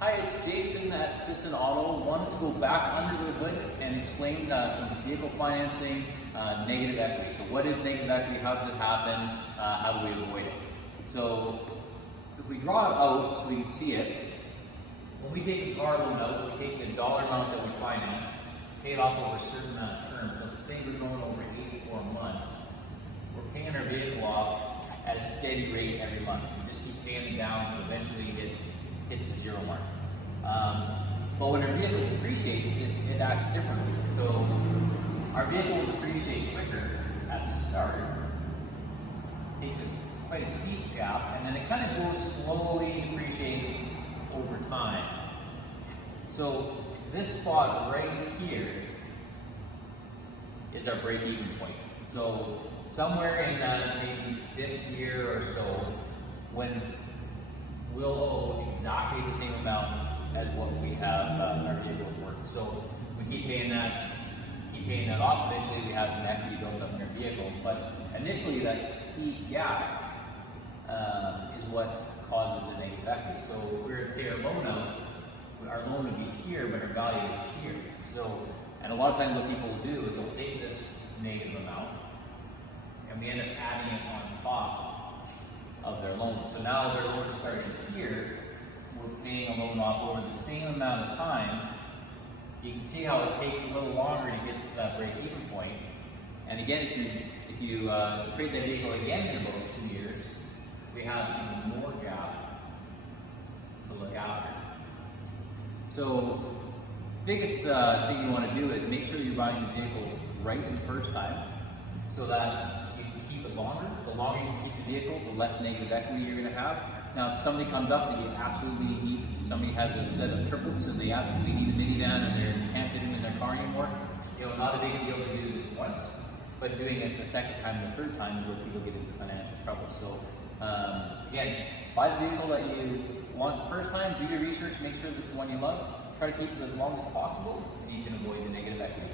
Hi, it's Jason at Sisson Auto. Wanted to go back under the hood and explain some vehicle financing, negative equity. So what is negative equity? How does it happen? How do we avoid it? So if we draw it out so we can see it, when we take a car loan out, we take the dollar amount that we finance, pay it off over a certain amount of terms. So say we're going over 84 months, we're paying our vehicle off at a steady rate every month. We just keep paying it down to eventually hit the zero mark. But when our vehicle depreciates, it acts differently. So our vehicle will depreciate quicker at the start, takes quite a steep gap, and then it kind of goes slowly, depreciates over time. So this spot right here is our break-even point. So somewhere in that maybe 5th year or so, when we'll owe exactly the same amount as what we have our vehicles worth. So we keep paying that off. Eventually we have some equity built up in our vehicle, but initially that steep gap is what causes the negative equity. So if we were to pay our loan out, our loan would be here, but our value is here. So, and a lot of times what people will do is they'll take this negative amount and we end up adding it on top of their loan. So now their loan is starting here, we're paying a loan off over the same amount of time. You can see how it takes a little longer to get to that break-even point. And again, if you trade that vehicle again in about 2 years, we have even more gap to look after. So, biggest thing you want to do is make sure you're buying the vehicle right in the first time, so that you can keep it longer. The longer you keep the vehicle, the less negative equity you're going to have. Now, if somebody comes up that you absolutely need, somebody has a set of triplets and they absolutely need a minivan and they can't fit them in their car anymore, not a big deal to do this once, but doing it the second time and the third time is where people get into financial trouble. So, again, buy the vehicle that you want the first time, do your research, make sure this is the one you love, try to keep it as long as possible, and you can avoid the negative equity.